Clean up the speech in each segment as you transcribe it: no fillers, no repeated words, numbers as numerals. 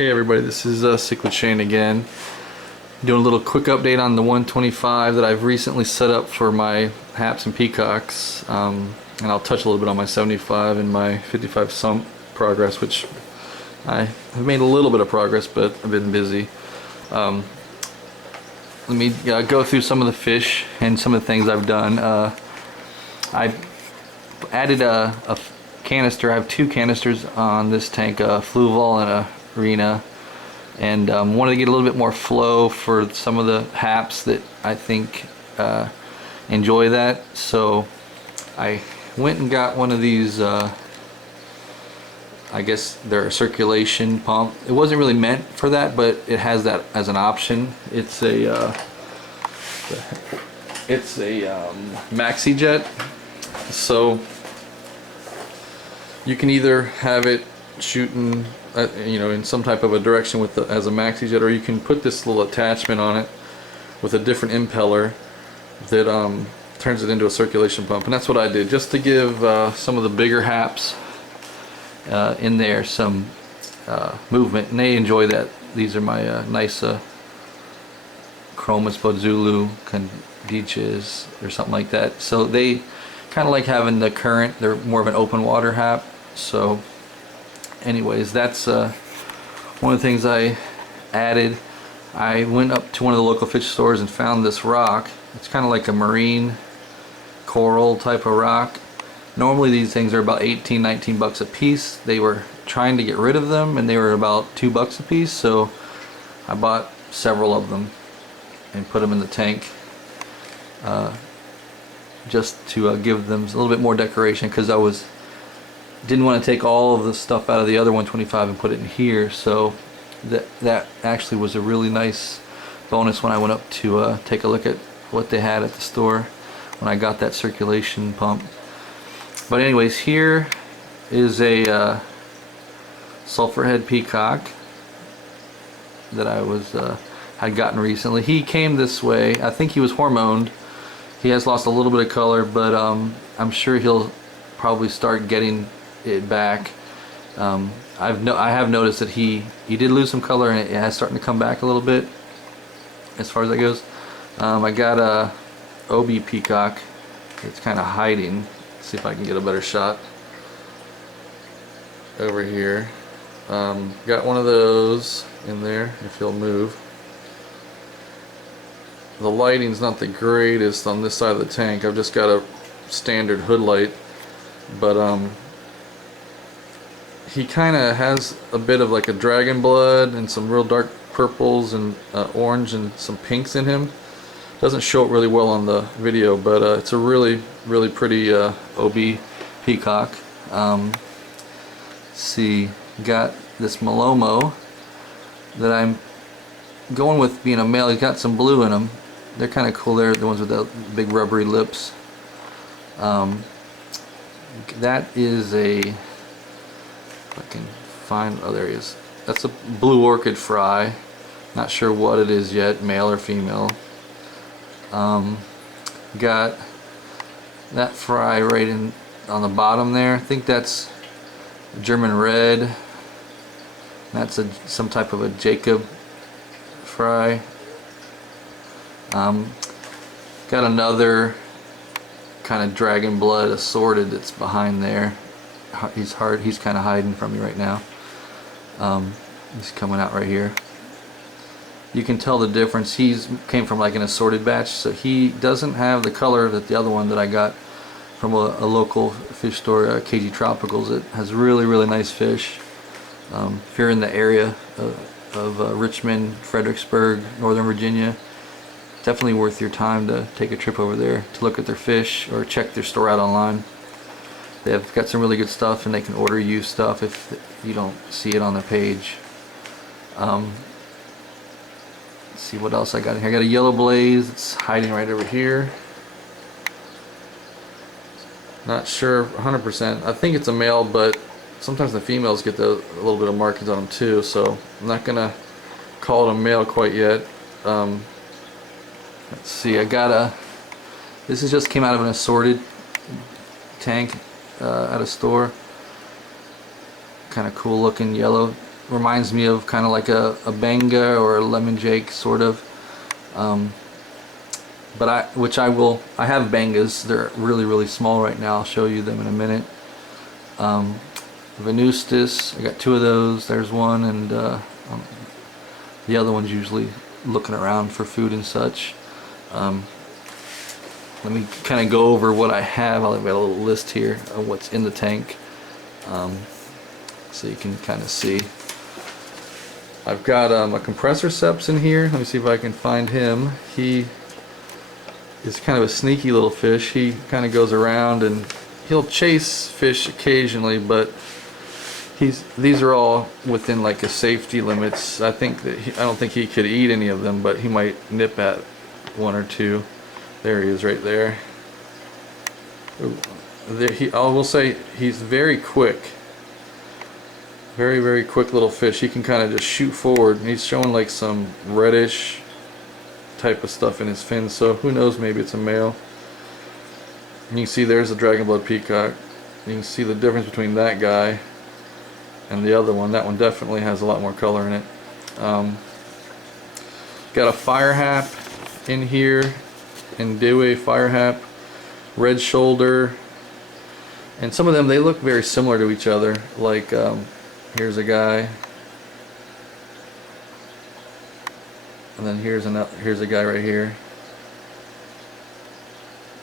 Hey everybody, this is Cichlid Shane again. Doing a little quick update on the 125 that I've recently set up for my haps and peacocks. And I'll touch a little bit on my 75 and my 55 sump progress, which I have made a little bit of progress, but I've been busy. Let me go through some of the fish and some of the things I've done. I added a canister. I have two canisters on this tank, a fluval and a arena, and wanted to get a little bit more flow for some of the haps that I think enjoy that. So I went and got one of these, I guess they're a circulation pump. It wasn't really meant for that, but it has that as an option. It's a maxi jet, so you can either have it shooting in some type of a direction with as a maxi jet, or you can put this little attachment on it with a different impeller that turns it into a circulation pump. And that's what I did, just to give some of the bigger haps in there some movement, and they enjoy that. These are my nyassachromis, boadzulu, kanchedza, or something like that. So they kind of like having the current. They're more of an open water hap. So anyways, that's one of the things I added. I went up to one of the local fish stores and found this rock. It's kind of like a marine coral type of rock. Normally these things are about 18-19 bucks a piece. They were trying to get rid of them, and they were about $2 a piece, so I bought several of them and put them in the tank just to give them a little bit more decoration, because didn't want to take all of the stuff out of the other 125 and put it in here. So that actually was a really nice bonus when I went up to take a look at what they had at the store when I got that circulation pump. But anyways, here is a sulphur head peacock that I had gotten recently. He came this way. I think he was hormoned. He has lost a little bit of color, but I'm sure he'll probably start getting it back. I have noticed that he did lose some color, and it has starting to come back a little bit as far as that goes. I got a OB peacock that's kind of hiding. Let's see if I can get a better shot over here. Got one of those in there, if he'll move. The lighting's not the greatest on this side of the tank. I've just got a standard hood light, but he kind of has a bit of like a dragon blood and some real dark purples and orange and some pinks in him. Doesn't show it really well on the video, but it's a really pretty OB peacock. Let's see, got this milomo that I'm going with being a male. He's got some blue in him. They're kind of cool. They're the ones with the big rubbery lips. That is if I can find, oh there he is. That's a blue orchid fry. Not sure what it is yet, male or female. Got that fry right in on the bottom there. I think that's German red. That's some type of a Jacob fry. Got another kind of dragon blood assorted that's behind there. He's kind of hiding from me right now. He's coming out right here. You can tell the difference. He's came from like an assorted batch, so he doesn't have the color that the other one that I got from a local fish store, KG Tropicals. It has really nice fish. If you're in the area of Richmond, Fredericksburg, Northern Virginia, definitely worth your time to take a trip over there to look at their fish or check their store out online. They've got some really good stuff, and they can order you stuff if you don't see it on the page. Let's see what else I got in here. I got a yellow blaze. It's hiding right over here. Not sure 100%. I think it's a male, but sometimes the females get a little bit of markings on them too, so I'm not gonna call it a male quite yet. Let's see, this just came out of an assorted tank at a store. Kind of cool looking yellow reminds me of kind of like a benga or a lemon jake sort of. But I have bengas. They're really small right now. I'll show you them in a minute. Venustus, I got 2 of those. There's one, and the other one's usually looking around for food and such. Let me kind of go over what I have. I've got a little list here of what's in the tank, so you can kind of see. I've got a compressicips in here. Let me see if I can find him. He is kind of a sneaky little fish. He kind of goes around and he'll chase fish occasionally, but these are all within like a safety limits. I don't think he could eat any of them, but he might nip at 1 or 2. There he is right there. I will say he's very quick. Very quick little fish. He can kind of just shoot forward. And he's showing like some reddish type of stuff in his fins, so who knows, maybe it's a male. And you can see there's a dragon blood peacock. You can see the difference between that guy and the other one. That one definitely has a lot more color in it. Got a fire hap in here, and Dewey fire hap, red shoulder, and some of them, they look very similar to each other. Like here's a guy, and then here's a guy right here.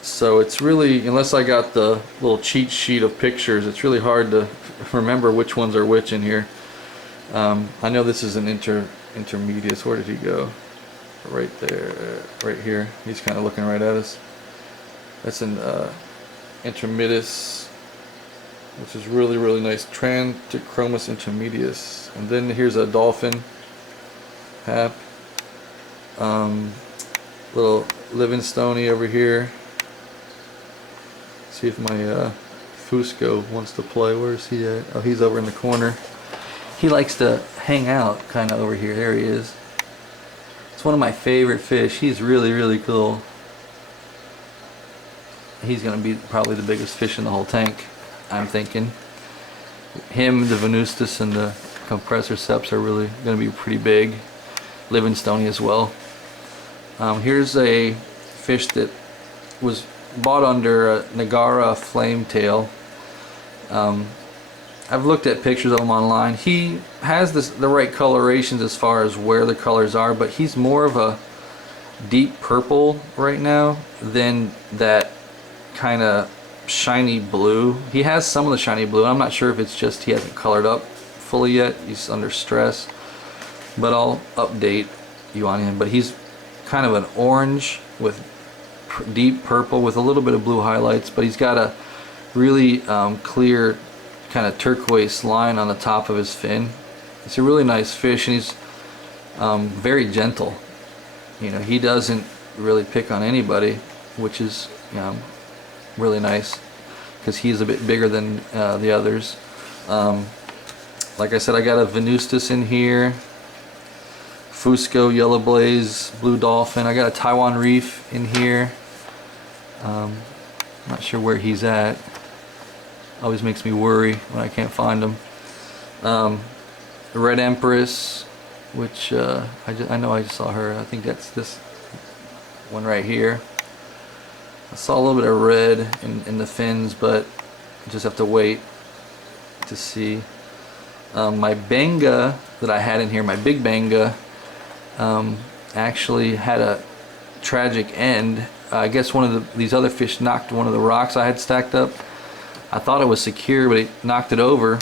So it's really, unless I got the little cheat sheet of pictures, it's really hard to remember which ones are which in here. I know this is an intermediate. Where did he go? Right there, right here. He's kind of looking right at us. That's an intermedius, which is really nice. Nyassachromis intermedius. And then here's a dolphin hap. Little livingstoni over here. See if my fusco wants to play. Where's he at? Oh, he's over in the corner. He likes to hang out kind of over here. There he is. It's one of my favorite fish. He's really cool. He's gonna be probably the biggest fish in the whole tank, I'm thinking. Him, the venustus, and the compressicips are really gonna be pretty big. Livingstoni as well. Here's a fish that was bought under a ngara flame tail. I've looked at pictures of him online. He has the right colorations as far as where the colors are, but he's more of a deep purple right now than that kind of shiny blue. He has some of the shiny blue. I'm not sure if it's just he hasn't colored up fully yet. He's under stress, but I'll update you on him. But he's kind of an orange with deep purple with a little bit of blue highlights, but he's got a really clear kind of turquoise line on the top of his fin. It's a really nice fish, and he's very gentle. You know, he doesn't really pick on anybody, which is really nice because he's a bit bigger than the others. Like I said, I got a venustus in here, fusco, yellow blaze, blue dolphin. I got a Taiwan reef in here. Not sure where he's at. Always makes me worry when I can't find him. The red empress, which I know I just saw her. I think that's this one right here. I saw a little bit of red in the fins, but I just have to wait to see. My benga that I had in here, my big benga, actually had a tragic end. I guess one of these other fish knocked one of the rocks I had stacked up. I thought it was secure, but it knocked it over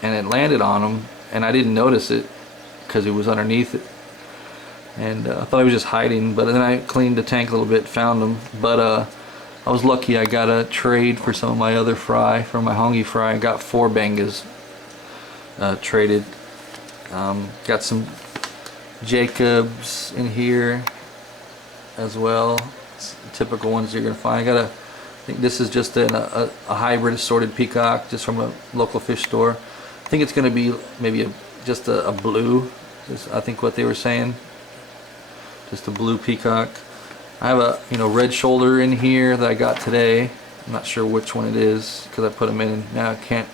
and it landed on him, and I didn't notice it because it was underneath it, and I thought he was just hiding. But then I cleaned the tank a little bit, found him. But I was lucky. I got a trade for some of my other fry, for my hongi fry. I got 4 bengas traded. Got some Jacobs in here as well. It's typical ones you're gonna find. I think this is just a hybrid assorted peacock, just from a local fish store. I think it's going to be maybe just a blue, is I think what they were saying. Just a blue peacock. I have a red shoulder in here that I got today. I'm not sure which one it is because I put them in. Now I can't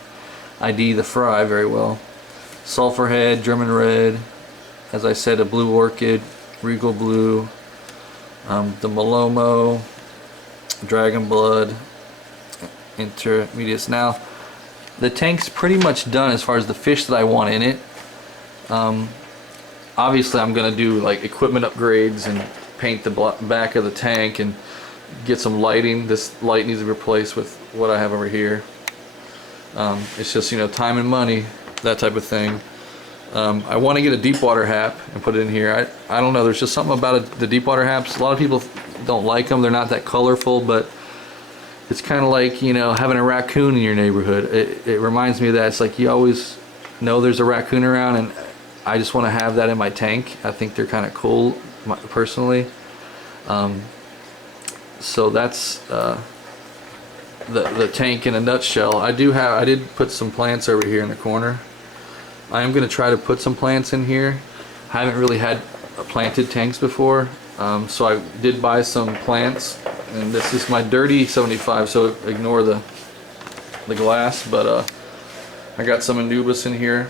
ID the fry very well. sulphur head, German red, as I said, a blue orchid, regal blue, the milomo, dragon blood, intermediates. Now the tank's pretty much done as far as the fish that I want in it. Obviously I'm gonna do like equipment upgrades and paint the back of the tank and get some lighting. This light needs to be replaced with what I have over here. It's just, you know, time and money, that type of thing. I want to get a deep water hap and put it in here. I don't know, there's just something about the deep water haps. A lot of people don't like them. They're not that colorful, but it's kind of like, you know, having a raccoon in your neighborhood. It reminds me of that. It's like you always know there's a raccoon around, and I just want to have that in my tank. I think they're kind of cool, personally. So that's the tank in a nutshell. I did put some plants over here in the corner. I am going to try to put some plants in here. I haven't really had planted tanks before, so I did buy some plants, and this is my dirty 75, so ignore the glass, but I got some anubis in here,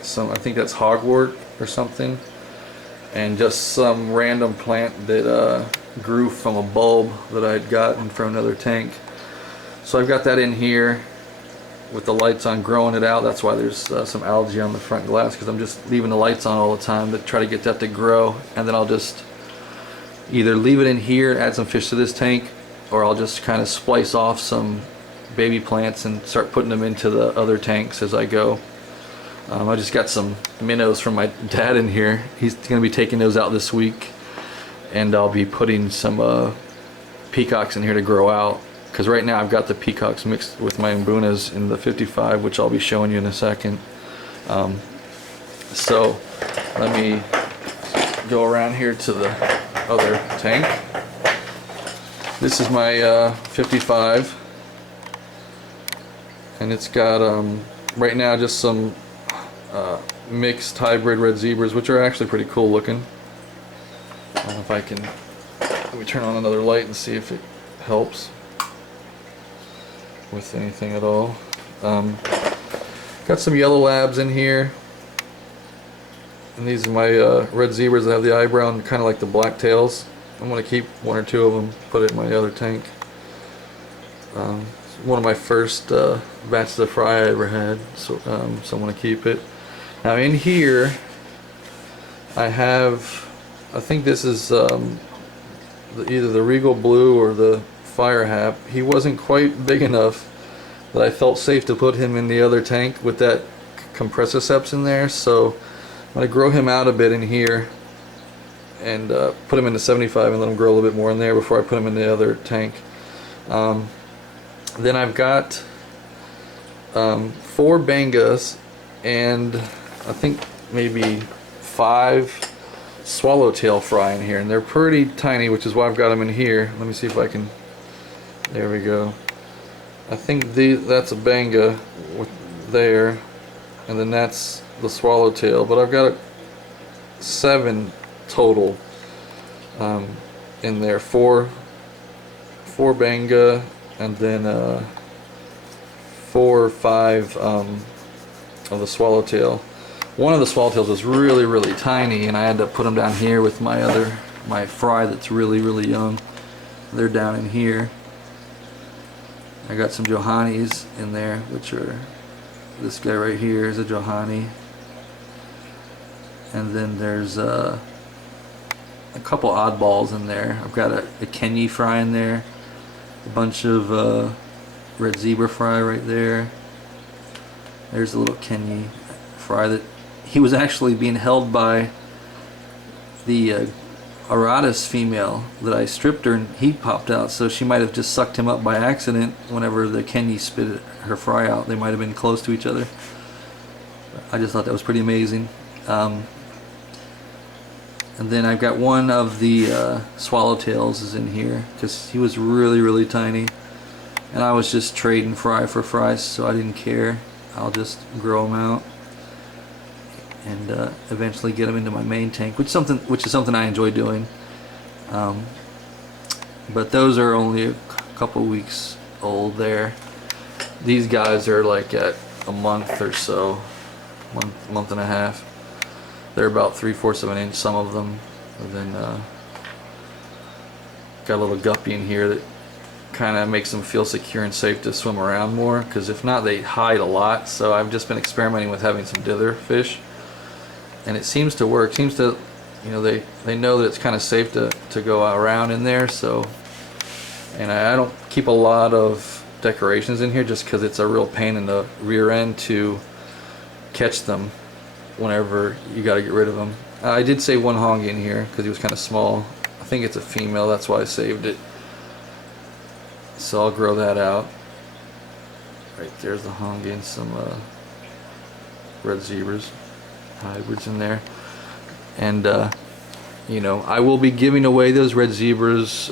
I think that's hogwort or something, and just some random plant that grew from a bulb that I had gotten from another tank. So I've got that in here with the lights on, growing it out. That's why there's some algae on the front glass, because I'm just leaving the lights on all the time to try to get that to grow, and then I'll just either leave it in here, add some fish to this tank, or I'll just kind of splice off some baby plants and start putting them into the other tanks as I go. I just got some minnows from my dad in here. He's going to be taking those out this week, and I'll be putting some peacocks in here to grow out, because right now I've got the peacocks mixed with my mbunas in the 55, which I'll be showing you in a second. So let me go around here to the other tank. This is my 55, and it's got right now just some mixed hybrid red zebras, which are actually pretty cool looking. I don't know if I can, let me turn on another light and see if it helps with anything at all. Got some yellow labs in here, and these are my red zebras that have the eyebrow and kind of like the black tails. I'm going to keep one or two of them, put it in my other tank. One of my first batches of fry I ever had, so I'm going to keep it. Now in here I have, I think this is either the regal blue or the fire hap. He wasn't quite big enough that I felt safe to put him in the other tank with that compressicips in there, so I'm going to grow him out a bit in here and put him in the 75 and let him grow a little bit more in there before I put him in the other tank. Then I've got 4 bengas and I think maybe 5 swallowtail fry in here, and they're pretty tiny, which is why I've got them in here. Let me see if I can, there we go. I think that's a benga there, and then that's the swallowtail, but I've got 7 total in there. 4 benga, and then 4 or 5 of the swallowtail. One of the swallowtails was really tiny, and I had to put them down here with my fry that's really young. They're down in here. I got some johannies in there, which are, this guy right here is a johanny, and then there's a couple oddballs in there. I've got a Kenyi fry in there, a bunch of red zebra fry right there. There's a little Kenyi fry that he was actually being held by the Aratus female that I stripped her, and he popped out, so she might have just sucked him up by accident whenever the Kenyi spit her fry out. They might have been close to each other. I just thought that was pretty amazing. And then I've got one of the swallowtails is in here, because he was really tiny, and I was just trading fry for fries, so I didn't care. I'll just grow them out and eventually get them into my main tank, which is something I enjoy doing. But those are only a couple weeks old there. These guys are like at a month or so. month and a half. They're about 3/4 of an inch, some of them. And then got a little guppy in here that kind of makes them feel secure and safe to swim around more, because if not they hide a lot. So I've just been experimenting with having some dither fish, and it seems to work. Seems to, you know, they know that it's kind of safe to go around in there. So, and I don't keep a lot of decorations in here just because it's a real pain in the rear end to catch them whenever you got to get rid of them. I did save one hongi in here because he was kind of small. I think it's a female, that's why I saved it. So I'll grow that out. Right there's the hongi and some red zebras, hybrids in there. And you know, I will be giving away those red zebras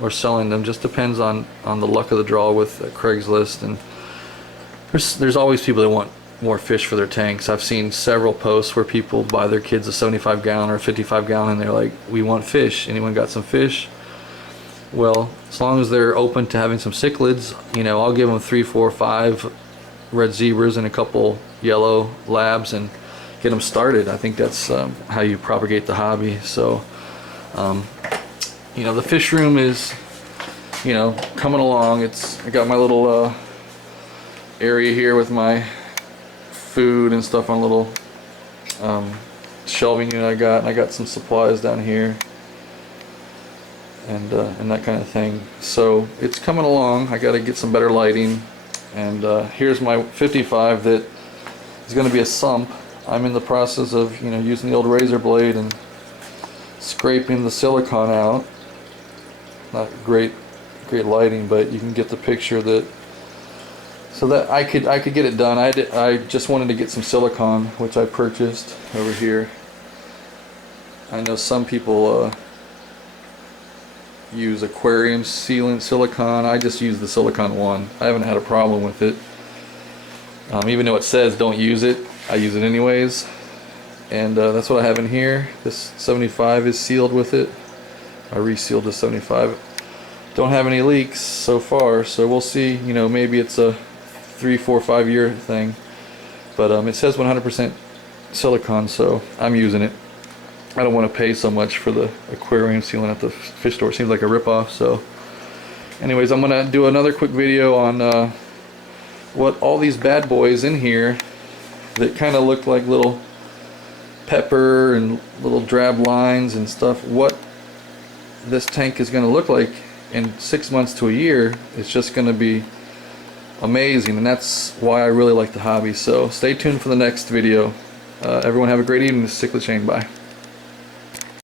or selling them. Just depends on the luck of the draw with Craigslist. And there's always people that want more fish for their tanks. I've seen several posts where people buy their kids a 75 gallon or a 55 gallon and they're like, we want fish. Anyone got some fish? Well, as long as they're open to having some cichlids, you know, I'll give them 3, 4, 5 red zebras and a couple yellow labs and get them started. I think that's how you propagate the hobby. So you know, the fish room is, you know, coming along. I got my little area here with my food and stuff on a little shelving unit I got, and I got some supplies down here and that kind of thing. So it's coming along. I got to get some better lighting, and here's my 55 that is going to be a sump. I'm in the process of, you know, using the old razor blade and scraping the silicone out. Not great lighting, but you can get the picture that. So that I could get it done. I just wanted to get some silicone, which I purchased over here. I know some people use aquarium sealant silicone. I just use the silicone one. I haven't had a problem with it. Even though it says don't use it, I use it anyways. And that's what I have in here. This 75 is sealed with it. I resealed the 75. Don't have any leaks so far, so we'll see. You know, maybe it's a 3, 4, 5 year thing, but it says 100% silicone, so I'm using it. I don't want to pay so much for the aquarium sealant at the fish store. It seems like a ripoff. So anyways, I'm gonna do another quick video on what all these bad boys in here that kind of look like little pepper and little drab lines and stuff, what this tank is going to look like in 6 months to a year. It's just going to be amazing, and that's why I really like the hobby. So stay tuned for the next video. Everyone have a great evening. This is Cichlid Shane. Bye.